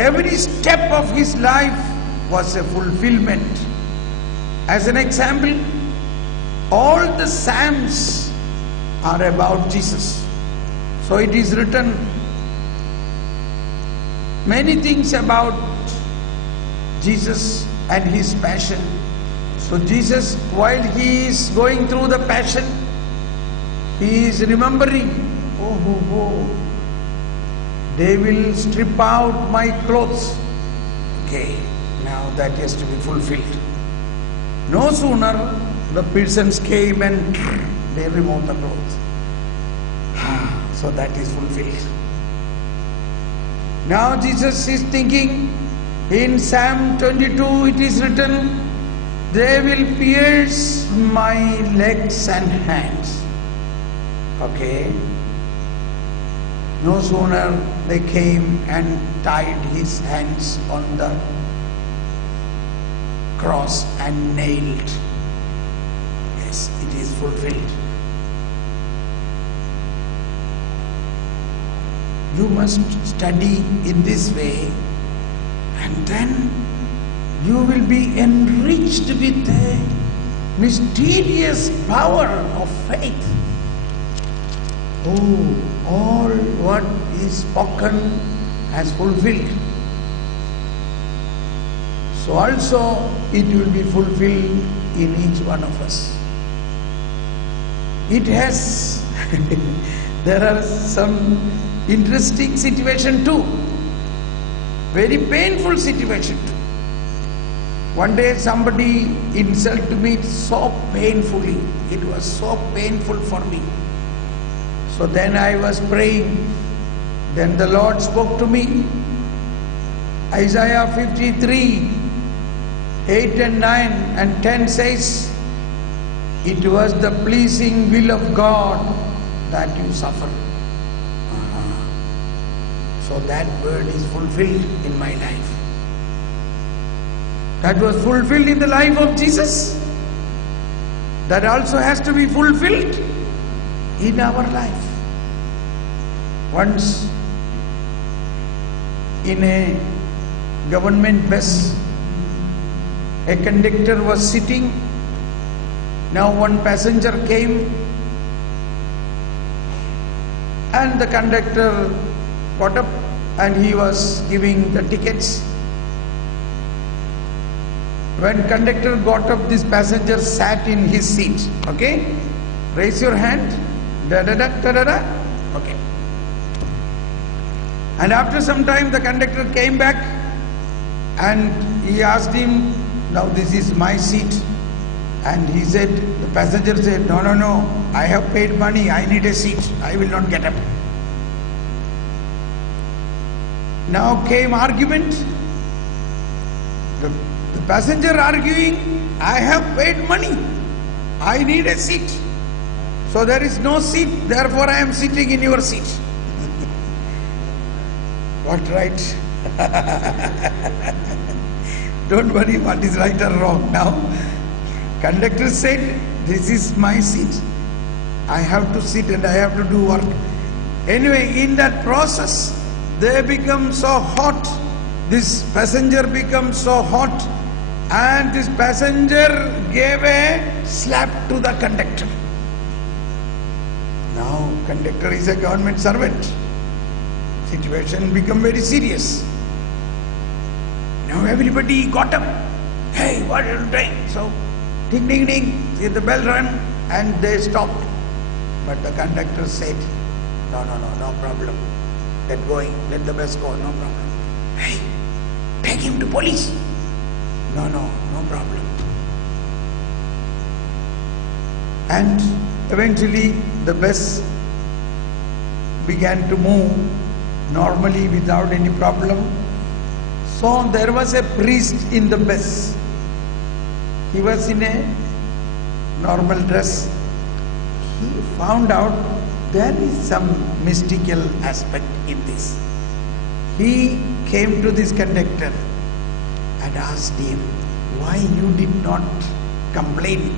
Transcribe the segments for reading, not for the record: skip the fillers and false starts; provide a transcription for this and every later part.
Every step of his life was a fulfillment. As an example, all the Psalms are about Jesus. So it is written many things about Jesus and his passion. So Jesus, while he is going through the passion, he is remembering, they will strip out my clothes. Okay, now that has to be fulfilled. No sooner the persons came and they removed the clothes. So that is fulfilled. Now Jesus is thinking, in Psalm 22 it is written, they will pierce my legs and hands. Okay. No sooner they came and tied his hands on the cross and nailed. Yes, it is fulfilled. You must study in this way, and then you will be enriched with the mysterious power of faith. All what is spoken has fulfilled. So also it will be fulfilled in each one of us. It has, there are some interesting situation too, very painful situation too. One day somebody insulted me so painfully, it was so painful for me. So then I was praying, then the Lord spoke to me. Isaiah 53, 8 and 9 and 10 says, it was the pleasing will of God that you suffer. So that word is fulfilled in my life. That was fulfilled in the life of Jesus. That also has to be fulfilled in our life. Once in a government bus, a conductor was sitting. Now one passenger came and the conductor got up and he was giving the tickets. When conductor got up, this passenger sat in his seat. Okay? Raise your hand. Okay. And after some time the conductor came back and he asked him, now this is my seat. And he said, the passenger said, no, I have paid money, I need a seat, I will not get up. Now came argument. The passenger arguing, I have paid money, I need a seat. So there is no seat, therefore I am sitting in your seat. What right? Don't worry what is right or wrong now. Conductor said, this is my seat. I have to sit and I have to do work. Anyway, in that process, they become so hot. This passenger becomes so hot. And this passenger gave a slap to the conductor. Now, conductor is a government servant. Situation become very serious. Now everybody got up. Hey, what are you doing? So, ding, ding, ding, see the bell rang and they stopped. But the conductor said, no problem. Let the bus go, no problem. Hey, take him to police. No problem. And eventually the bus began to move normally without any problem. So there was a priest in the bus. He was in a normal dress. He found out there is some mystical aspect in this. He came to this conductor and asked him, why you did not complain?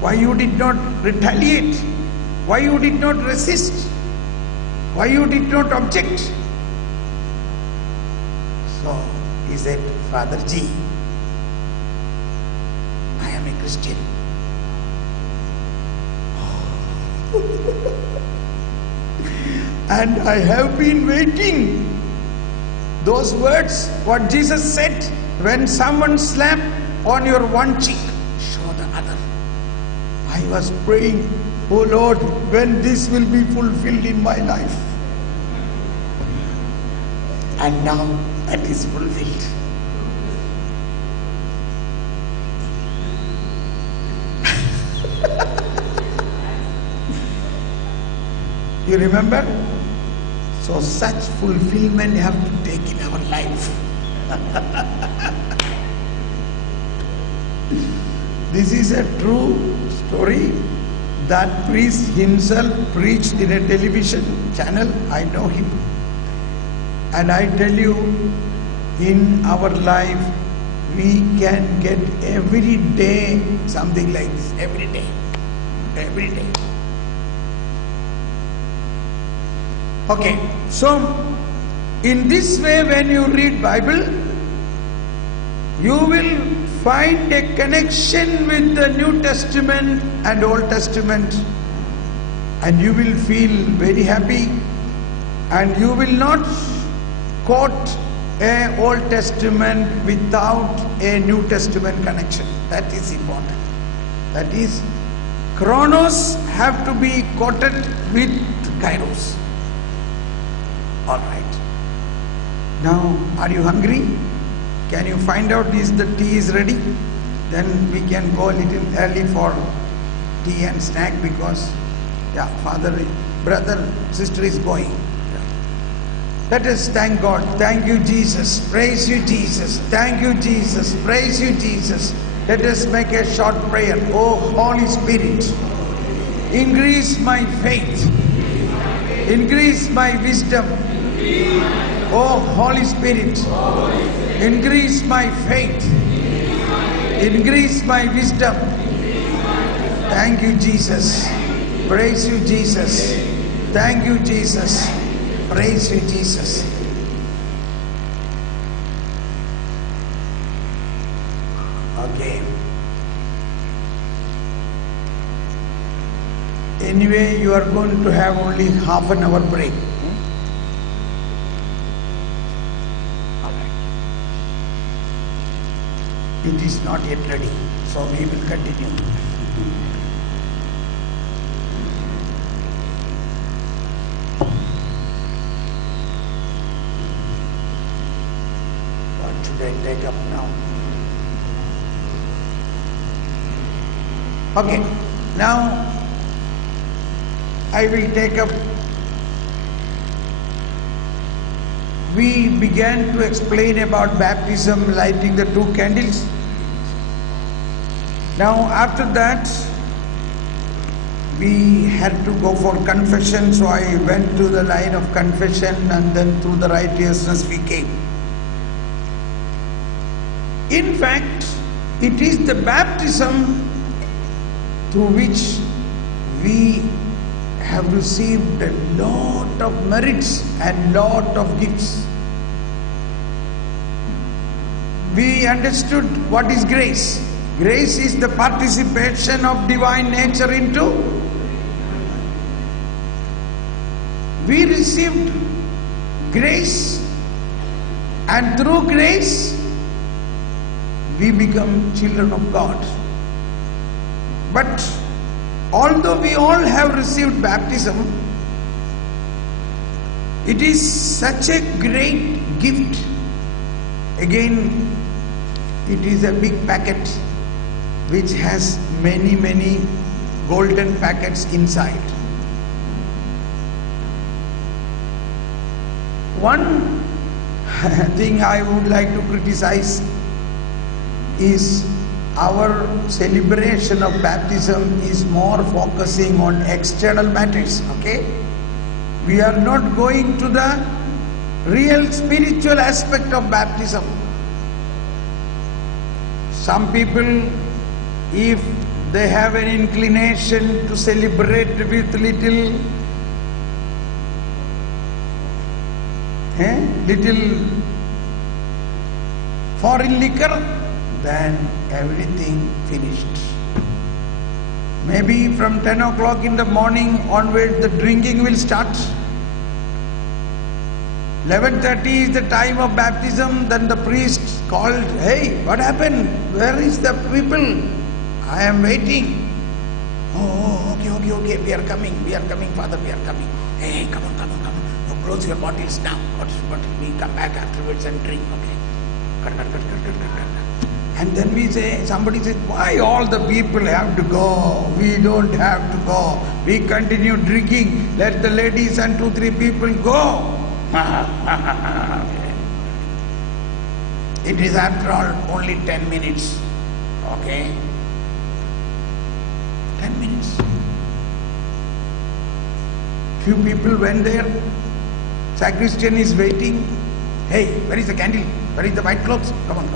Why you did not retaliate? Why you did not resist? Why you did not object? So he said, Father Ji, I am a Christian. And I have been waiting. Those words, what Jesus said, when someone slapped on your one cheek, show the other. I was praying, oh Lord, when this will be fulfilled in my life. And now that is fulfilled. You remember? So such fulfillment have to take in our life. This is a true story. That priest himself preached in a television channel. I know him. And I tell you, in our life, we can get every day something like this. Every day. Every day. Okay, so in this way when you read Bible, you will find a connection with the New Testament and Old Testament, and you will feel very happy, and you will not quote an Old Testament without a New Testament connection. That is important. That is, chronos have to be quoted with kairos. All right. Now, are you hungry? Can you find out if the tea is ready? Then we can go a little early for tea and snack, because, father, brother, sister is going. Let us thank God. Thank you, Jesus. Praise you, Jesus. Thank you, Jesus. Praise you, Jesus. Let us make a short prayer. Oh, Holy Spirit, increase my faith. Increase my wisdom. Oh, Holy Spirit, increase my faith. Increase my wisdom. Thank you, Jesus. Praise you, Jesus. Thank you, Jesus. Praise you, Jesus. Okay. Anyway, you are going to have only half an hour break. All right. It is not yet ready, so we will continue. What should I take up now? Okay, now I will take up. We began to explain about baptism, lighting the 2 candles. Now after that, we had to go for confession, so I went to the line of confession, and then through the righteousness we came. In fact, it is the baptism through which we have received a lot of merits and lot of gifts. We understood what is grace. Grace is the participation of divine nature into. We received grace, and through grace we become children of God. But although we all have received baptism, it is such a great gift. Again, it is a big packet which has many golden packets inside. One thing I would like to criticize is our celebration of baptism is more focusing on external matters, okay? We are not going to the real spiritual aspect of baptism. Some people, if they have an inclination to celebrate with little foreign liquor, then everything finished. Maybe from 10 o'clock in the morning onwards the drinking will start. 11:30 is the time of baptism. Then the priest called, "Hey, what happened? Where is the people? I am waiting." "Oh, okay, we are coming, Father, we are coming." "Hey, come on. Oh, close your bottles now. What we come back afterwards and drink, okay? Cut. And then somebody said, "Why all the people have to go? We don't have to go. We continue drinking. Let the ladies and 2-3 people go." It is after all only 10 minutes. Okay? 10 minutes. Few people went there. Sacristan is waiting. "Hey, where is the candle? Where is the white clothes? Come on.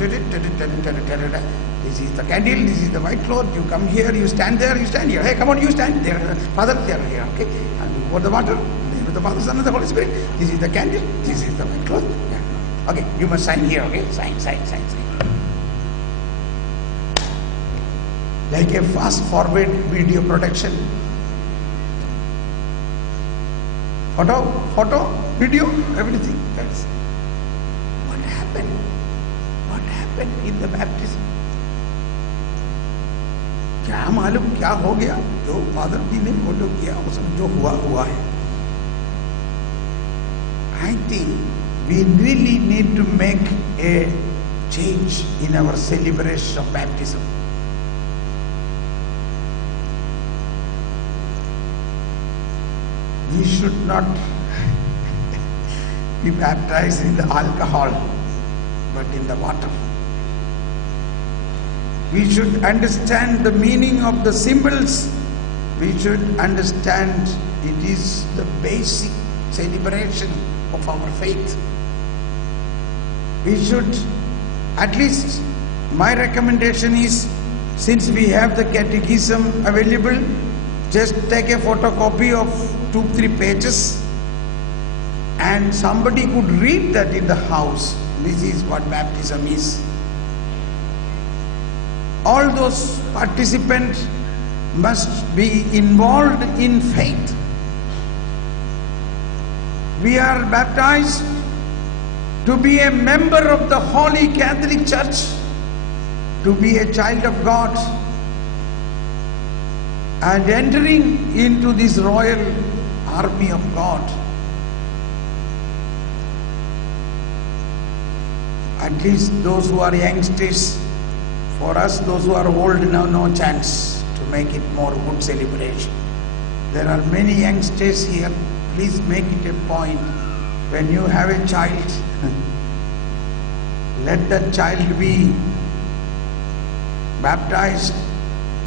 This is the candle, this is the white cloth. You come here, you stand there, you stand here. Hey, come on, you stand there. Father, they are here, okay? And you pour the water. With the Father, Son, and the Holy Spirit. This is the candle, this is the white cloth. Yeah. Okay, you must sign here, okay? Sign. Like a fast forward video production. Photo, video, everything. That's what happened. What happened in the baptism? क्या मालूम क्या हो गया? जो father जी ने follow किया उसमें जो हुआ है. I think we really need to make a change in our celebration of baptism. We should not be baptized in the alcohol, but in the water. We should understand the meaning of the symbols. We should understand it is the basic celebration of our faith. We should, at least my recommendation is, since we have the catechism available, just take a photocopy of 2-3 pages and somebody could read that in the house. This is what baptism is. All those participants must be involved in faith. We are baptized to be a member of the Holy Catholic Church, to be a child of God, and entering into this royal army of God. At least those who are youngsters, for us those who are old now, no chance to make it more good celebration. There are many youngsters here. Please make it a point, when you have a child, let that child be baptized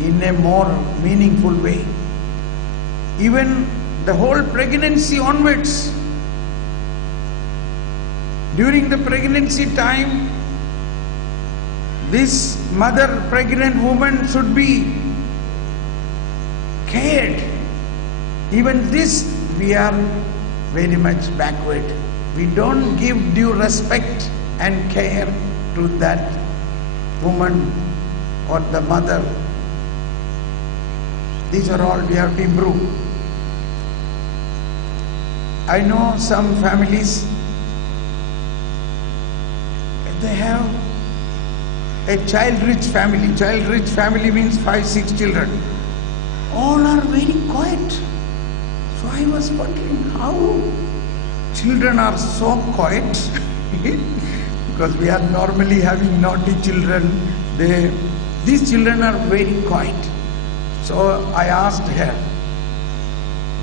in a more meaningful way. Even the whole pregnancy onwards. During the pregnancy time, this mother, pregnant woman should be cared. Even this we are very much backward. We don't give due respect and care to that woman or the mother. These are all we have to improve. I know some families, they have a child-rich family. Child-rich family means 5-6 children. All are very quiet. So I was wondering how children are so quiet. Because we are normally having naughty children. These children are very quiet. So I asked her,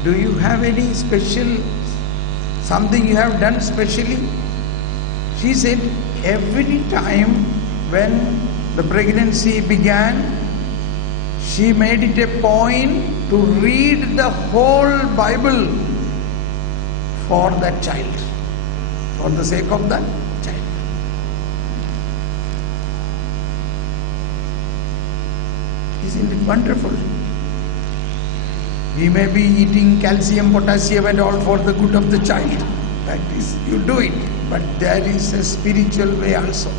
"Do you have any special, something you have done specially?" She said, every time when the pregnancy began, she made it a point to read the whole Bible for that child, for the sake of that child. Isn't it wonderful? We may be eating calcium, potassium and all for the good of the child. That is, you do it, but there is a spiritual way also.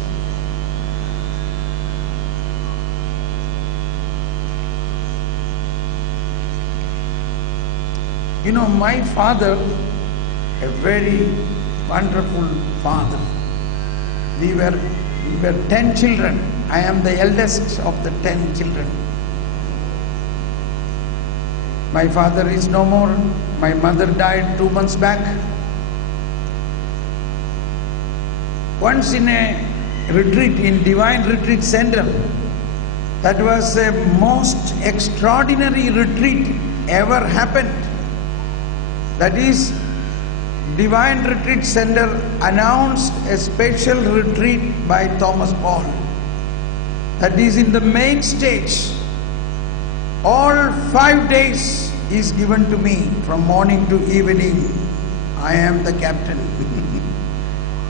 You know, my father, a very wonderful father. We were 10 children. I am the eldest of the 10 children. My father is no more. My mother died 2 months back. Once in a retreat, in Divine Retreat Center, that was a most extraordinary retreat ever happened. That is, Divine Retreat Center announced a special retreat by Thomas Paul. That is in the main stage. All 5 days is given to me from morning to evening. I am the captain.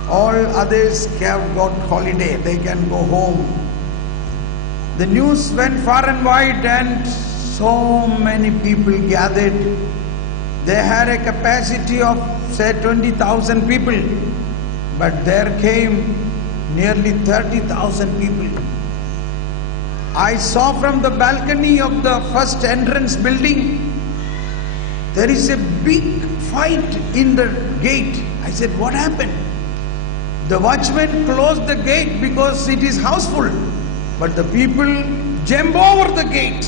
All others have got holiday, they can go home. The news went far and wide and so many people gathered. They had a capacity of say 20,000 people, but there came nearly 30,000 people. I saw from the balcony of the first entrance building, there is a big fight in the gate. I said, what happened? The watchman closed the gate because it is houseful, but the people jump over the gate.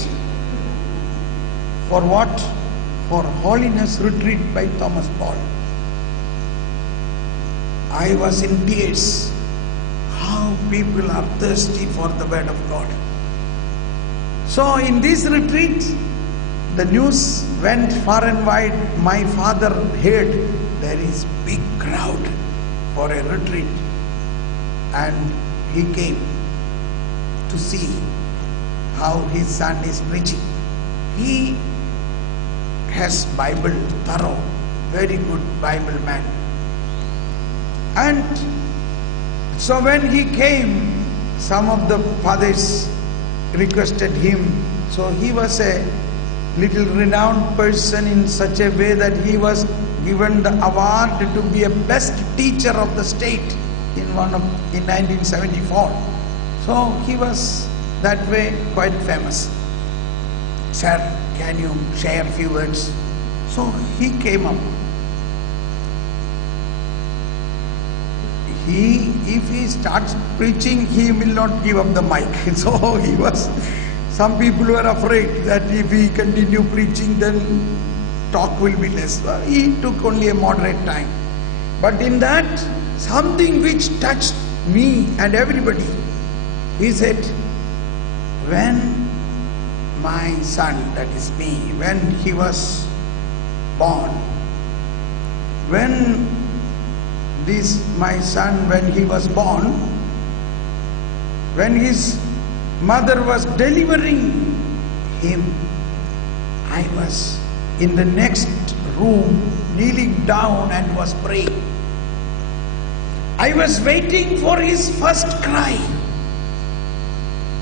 For what? For Holiness Retreat by Thomas Paul. I was in tears. How people are thirsty for the word of God. So in this retreat, the news went far and wide. My father heard there is big crowd for a retreat, and he came to see how his son is preaching. He has Bible thorough, very good Bible man. And so when he came, some of the fathers requested him. So he was a little renowned person in such a way that he was given the award to be a best teacher of the state in 1974. So he was that way quite famous. Sir, can you share a few words? So he came up. If he starts preaching, he will not give up the mic. So some people were afraid that if he continue preaching, then talk will be less. He took only a moderate time. But in that, something which touched me and everybody, he said, when my son, that is me, when he was born, when my son, when he was born, when his mother was delivering him, I was in the next room kneeling down and was praying. I was waiting for his first cry.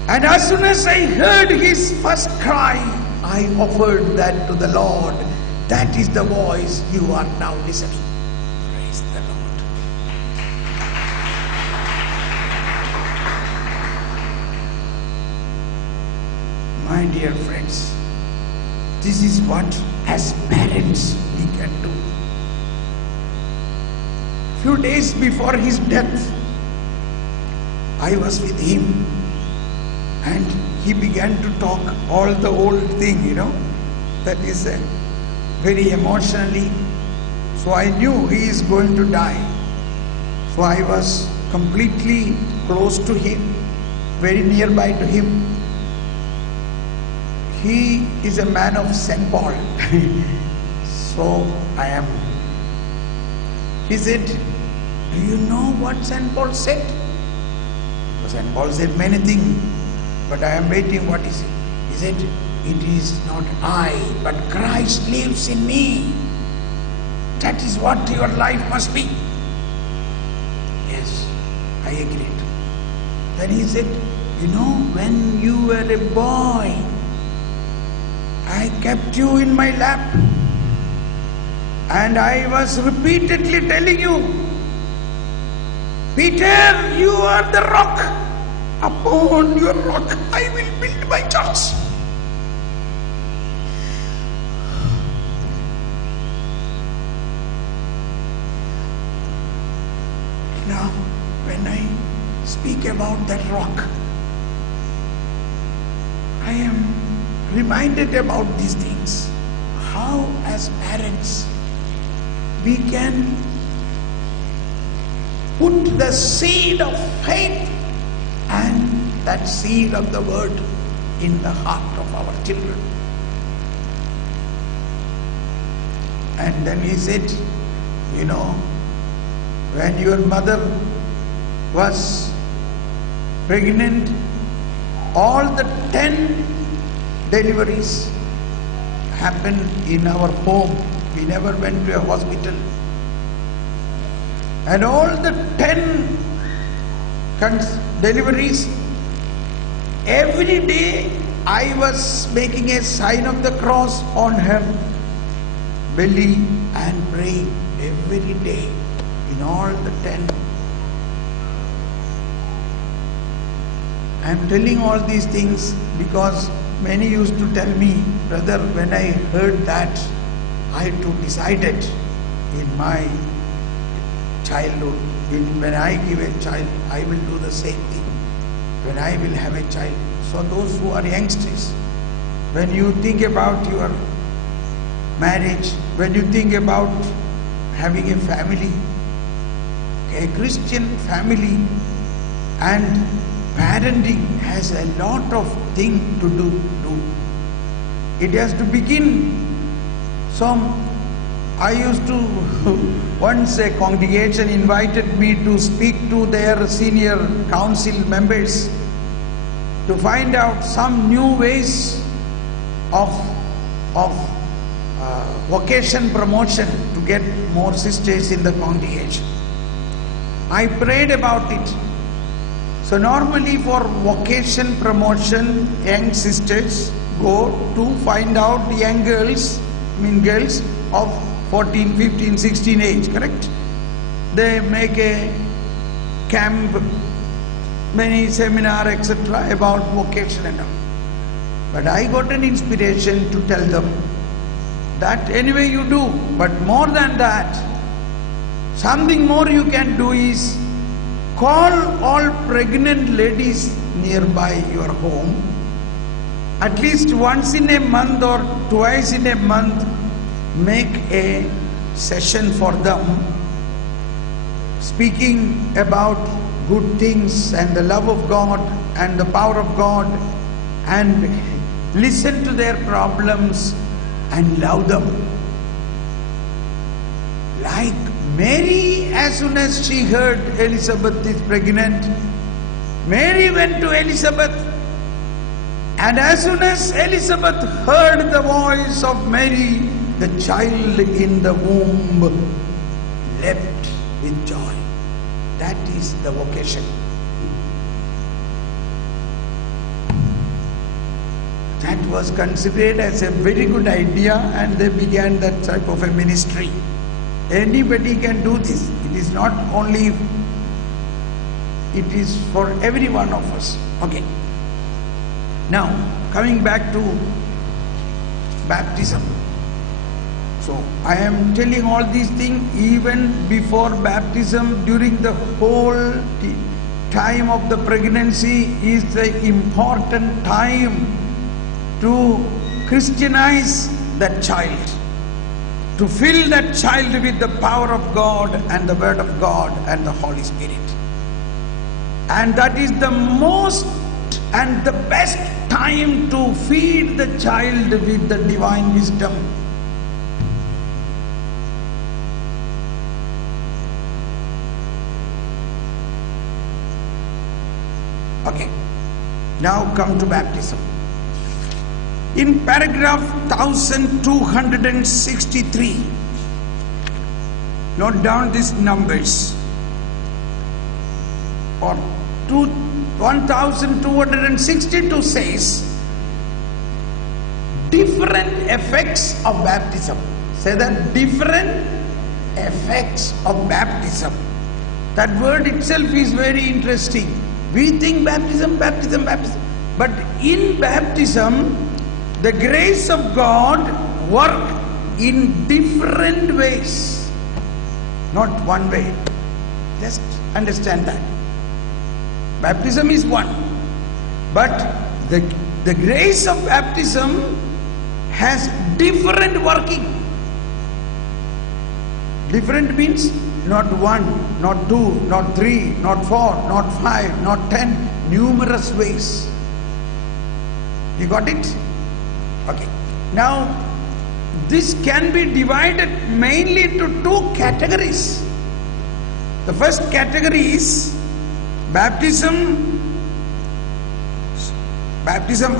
And as soon as I heard his first cry, I offered that to the Lord. That is the voice you are now listening. Praise the Lord. My dear friends, this is what as parents we can do. Few days before his death, I was with him. And he began to talk all the old thing, that is very emotionally. So I knew he is going to die. So I was completely close to him, very nearby to him. He is a man of St. Paul. So I am. He said, do you know what St. Paul said? St. Paul said many things. But I am waiting, what is it? He said, it is not I, but Christ lives in me. That is what your life must be. Yes, I agreed. Then he said, when you were a boy, I kept you in my lap. And I was repeatedly telling you, Peter, you are the rock. Upon your rock I will build my church. Now, when I speak about that rock, I am reminded about these things. How as parents we can put the seed of faith and that seed of the word in the heart of our children. And then he said, you know, when your mother was pregnant, all the 10 deliveries happened in our home. We never went to a hospital. And all the 10 deliveries, every day I was making a sign of the cross on her belly and praying every day in all the 10. I am telling all these things because many used to tell me, brother, when I heard that, I too decided in my childhood, when I give a child, I will do the same thing. When I will have a child. So those who are youngsters, when you think about your marriage, when you think about having a family, a Christian family and parenting has a lot of things to do. It has to begin. I used to, once a congregation invited me to speak to their senior council members to find out some new ways of vocation promotion to get more sisters in the congregation. I prayed about it. So normally for vocation promotion, young sisters go to find out young girls, girls of 14, 15, 16 age, correct? They make a camp, many seminar, etc. about vocation and all. But I got an inspiration to tell them that anyway you do, but more than that, something more you can do is call all pregnant ladies nearby your home, at least once in a month or twice in a month, make a session for them, speaking about good things and the love of God and the power of God, and listen to their problems and love them. Like Mary, as soon as she heard Elizabeth is pregnant, Mary went to Elizabeth, and as soon as Elizabeth heard the voice of Mary, the child in the womb leapt with joy. That is the vocation. That was considered as a very good idea, and they began that type of a ministry. Anybody can do this. It is not only, it is for every one of us. Okay. Now, coming back to baptism. So, I am telling all these things even before baptism, during the whole time of the pregnancy is the important time to Christianize that child, to fill that child with the power of God and the Word of God and the Holy Spirit. And that is the most and the best time to feed the child with the divine wisdom. Okay, now come to baptism. In paragraph 1263, note down these numbers. Or 1262 says different effects of baptism. Say that different effects of baptism. That word itself is very interesting. We think baptism, baptism, baptism. But in baptism, the grace of God works in different ways. Not one way. Just understand that. Baptism is one. But the grace of baptism has different working. Different means not one, not two, not three, not four, not five, not 10, numerous ways. You got it? Okay. Now, this can be divided mainly into two categories. The first category is baptism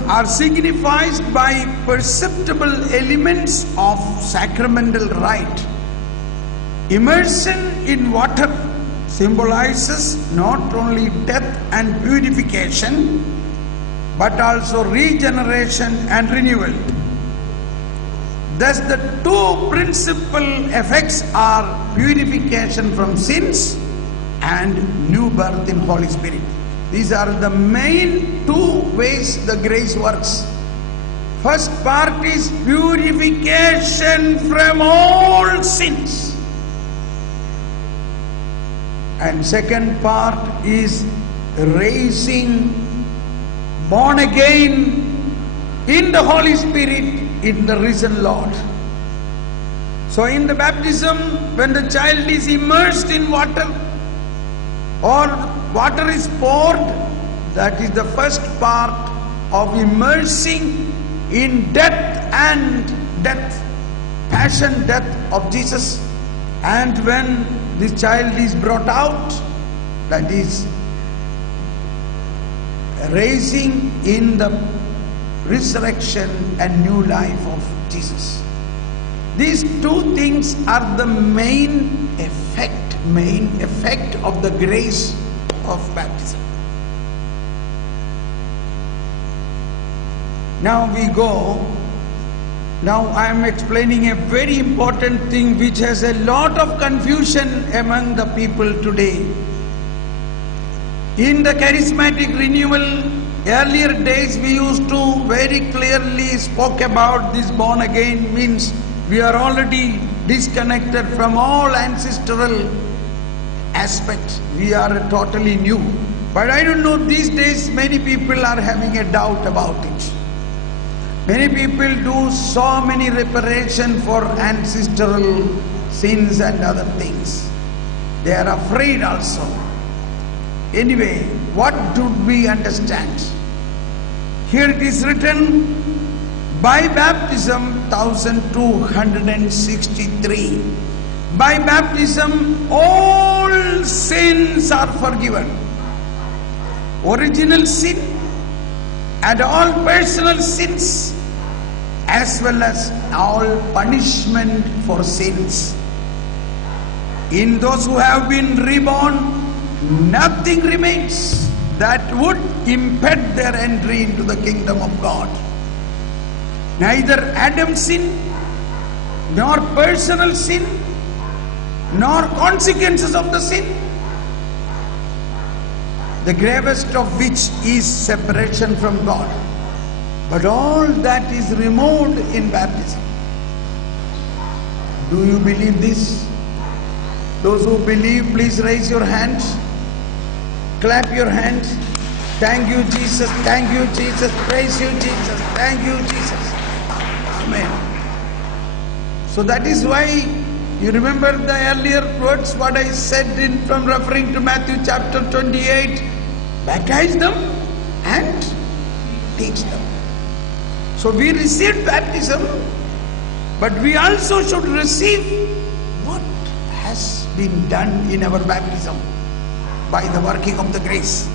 are signified by perceptible elements of sacramental rite. Immersion in water symbolizes not only death and purification, but also regeneration and renewal. Thus, the two principal effects are purification from sins and new birth in Holy Spirit. These are the main two ways the grace works. First part is purification from all sins. And second part is raising, born again in the Holy Spirit, in the risen Lord. So in the baptism, when the child is immersed in water or water is poured, that is the first part of immersing in death, passion, death of Jesus. And when this child is brought out, that is raising in the resurrection and new life of Jesus. These two things are the main effect of the grace of baptism. Now we go. Now I am explaining a very important thing which has a lot of confusion among the people today. In the charismatic renewal, earlier days we used to very clearly spoke about this born again means we are already disconnected from all ancestral aspects. We are totally new. But I don't know, these days many people are having a doubt about it. Many people do so many reparation for ancestral sins and other things. They are afraid also. Anyway, what do we understand? Here it is written, by baptism 1263. By baptism all sins are forgiven. Original sin and all personal sins, as well as all punishment for sins. In those who have been reborn, nothing remains that would impede their entry into the kingdom of God. Neither Adam's sin, nor personal sin, nor consequences of the sin, the gravest of which is separation from God. But all that is removed in baptism. Do you believe this? Those who believe, please raise your hands. Clap your hands. Thank you, Jesus. Thank you, Jesus. Praise you, Jesus. Thank you, Jesus. Amen. So that is why you remember the earlier words what I said from referring to Matthew chapter 28. Baptize them and teach them. So we received baptism, but we also should receive what has been done in our baptism by the working of the grace.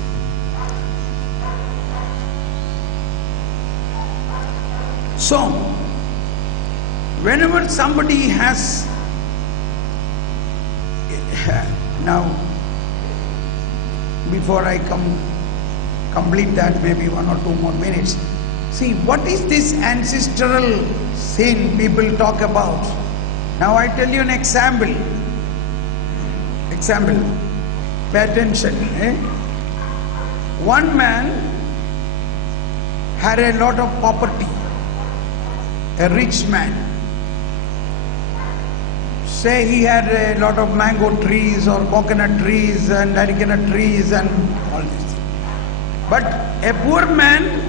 So, whenever somebody has now, before I complete that, maybe 1 or 2 more minutes. See, what is this ancestral sin people talk about? Now I tell you an example. Example. Pay attention. One man had a lot of property. A rich man. Say he had a lot of mango trees or coconut trees and arecanut trees and all this. But a poor man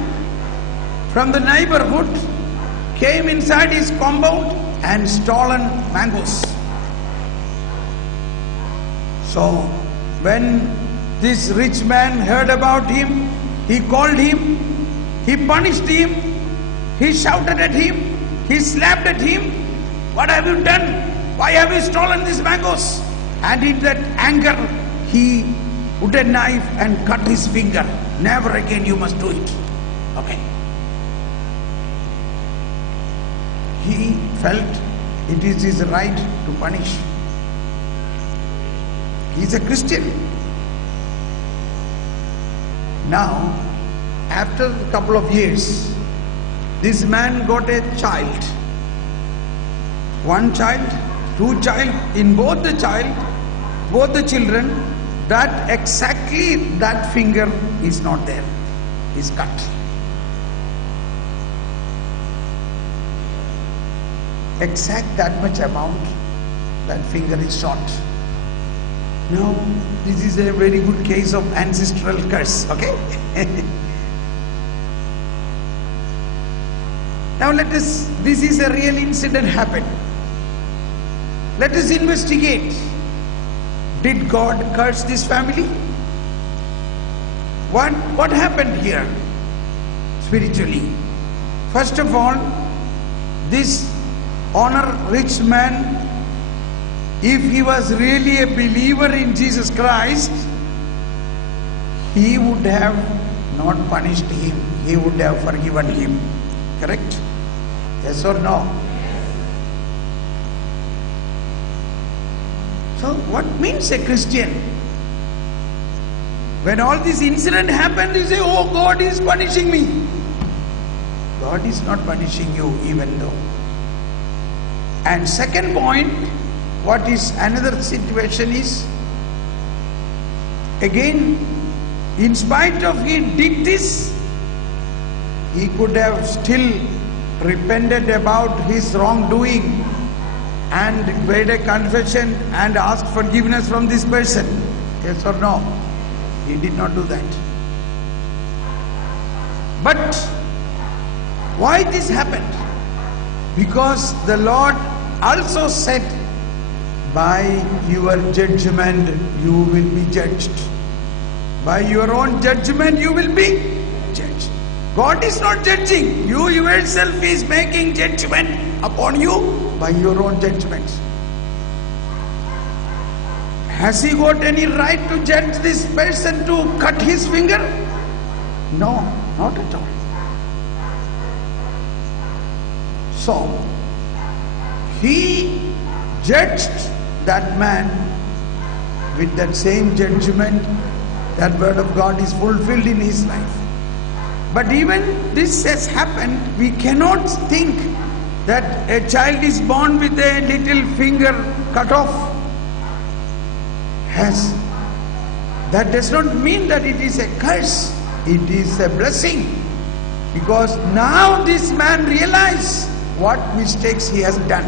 from the neighborhood came inside his compound and stolen mangoes. So when this rich man heard about him, he called him, he punished him, he shouted at him, he slapped at him. What have you done? Why have you stolen these mangoes? And in that anger, he put a knife and cut his finger. Never again you must do it. Okay. He felt it is his right to punish. He is a Christian. Now, after a couple of years, this man got a child. One child, two child, in both the children, that exactly that finger is not there, is cut. Exact that much amount, that finger is short. Now, this is a very good case of ancestral curse, okay? Now this is a real incident happened. Let us investigate. Did God curse this family? What happened here spiritually? First of all, this rich man, if he was really a believer in Jesus Christ, he would have not punished him. He would have forgiven him. Correct? Yes or no? So what means a Christian? When all this incident happened, you say, oh, God is punishing me. God is not punishing you even though. And second point, what is another situation is, again, in spite of he did this, he could have still repented about his wrongdoing and made a confession and asked forgiveness from this person. Yes or no? He did not do that. But why this happened? Because the Lord also said, by your judgment you will be judged. By your own judgment you will be judged. God is not judging. You yourself is making judgment upon you by your own judgments. Has he got any right to judge this person to cut his finger? No, not at all. So, he judged that man with that same judgment. That word of God is fulfilled in his life. But even this has happened, we cannot think that a child is born with a little finger cut off. That does not mean that it is a curse. It is a blessing. Because now this man realizes what mistakes he has done.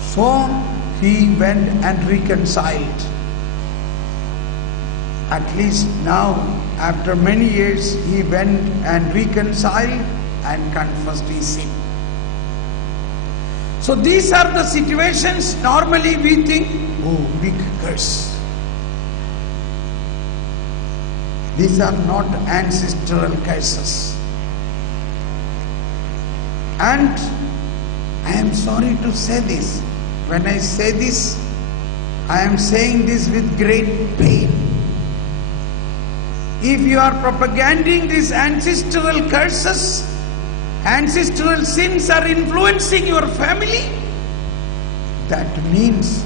So he went and reconciled. At least now, after many years, he went and reconciled and confessed his sin. So these are the situations normally we think, oh, big curse. These are not ancestral curses. And I am sorry to say this. When I say this, I am saying this with great pain. If you are propagating these ancestral curses, ancestral sins are influencing your family, that means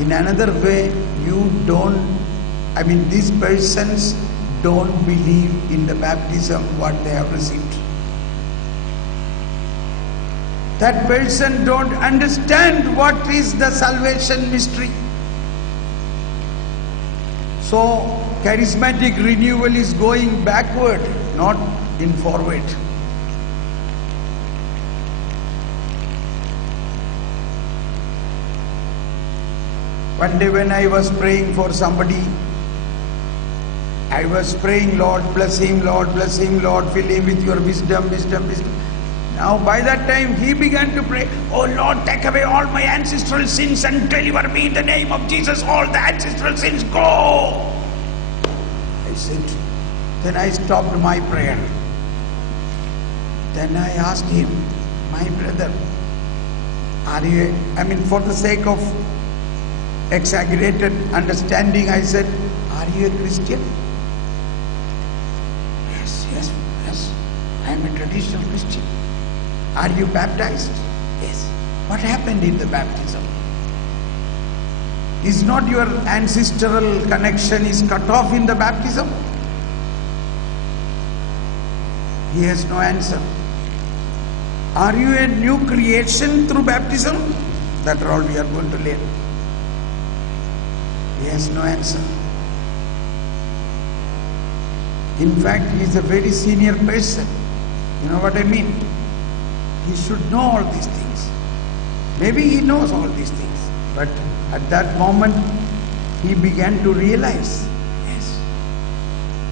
in another way these persons don't believe in the baptism what they have received. that person don't understand what is the salvation mystery. So charismatic renewal is going backward, not in forward. One day when I was praying for somebody, I was praying, Lord bless him, Lord bless him, Lord fill him with your wisdom, wisdom, wisdom. Now by that time he began to pray, oh Lord, take away all my ancestral sins and deliver me in the name of Jesus, all the ancestral sins go. I said, then I stopped my prayer. Then I asked him, my brother, are you, for the sake of exaggerated understanding, I said, are you a Christian? Yes, I am a traditional Christian. Are you baptized? Yes. What happened in the baptism? Is not your ancestral connection is cut off in the baptism? He has no answer. Are you a new creation through baptism? That all we are going to learn. He has no answer. In fact, he is a very senior person. You know what I mean? He should know all these things. Maybe he knows all these things. But at that moment, he began to realize. Yes.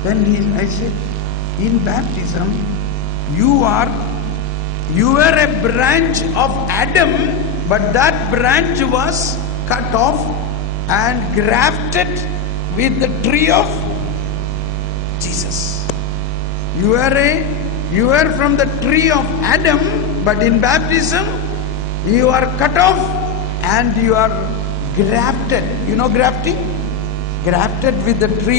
Then I said, in baptism, you are a branch of Adam, but that branch was cut off and grafted with the tree of Jesus. You are from the tree of Adam, but in baptism you are cut off and you are grafted. You know grafting? Grafted with the tree